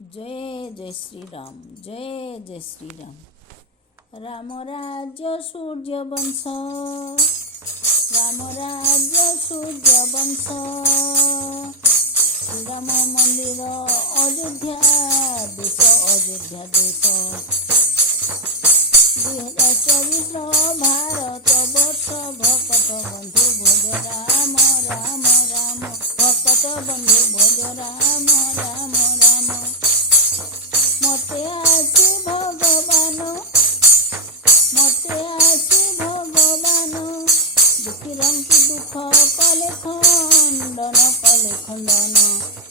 जय जय श्री राम, जय जय श्री राम। राम राज्य सूर्य वंश, राम राज्य सूर्य वंश। श्री राम मंदिर अयोध्या देश, अयोध्या देश। 2024 भारत वर्ष। भक्त बंधु भज राम राम राम, भक्त बंधु भज राम राम राम। मते आसी भगवान, मते आसी भगवान। दुखी रंग दुख कले खंडन, कले खंडन।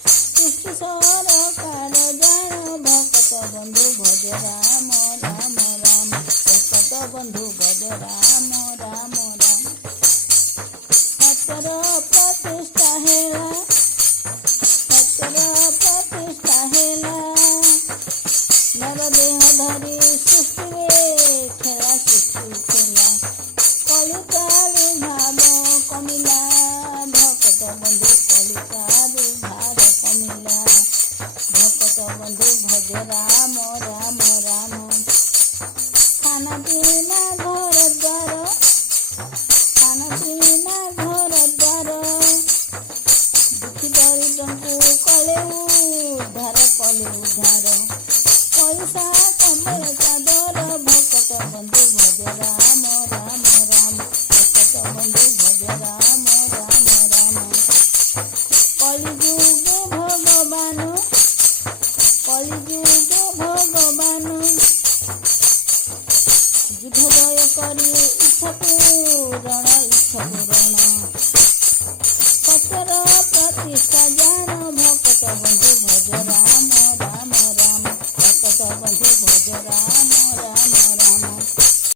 सृष्टि सरकार जान, भक्त बंधु भज राम राम राम, भक्त बंधु भज राम राम राम। सतर प्रतिष्ठा हेला, सतर प्रतिष्ठा हेला। नर देह धरी सृष्टि खेला, सृष्टि खेला। कलिकालु भाव कमिला, भक्त बंधु कलिकालु भाव कमिला। भक्त बंधु भज राम राम राम। खाना पीना घर द्वार, खाना पीना घर द्वार। दुखी दरिद्रଙ୍କୁ कले उद्धार, कले उद्धार। पैसा कमल चादर, भक्त बंधु भज राम राम राम, भक्त बंधु भज राम राम राम। कलिजुगे भगवान, कलिजुगे भगवान। युद्ध जय करी इच्छा पूरण, इच्छा पूरण। सतर प्रतिष्ठा जान, भक्त बंधु भज राम राम राम, भक्त बंधु भज राम राम राम।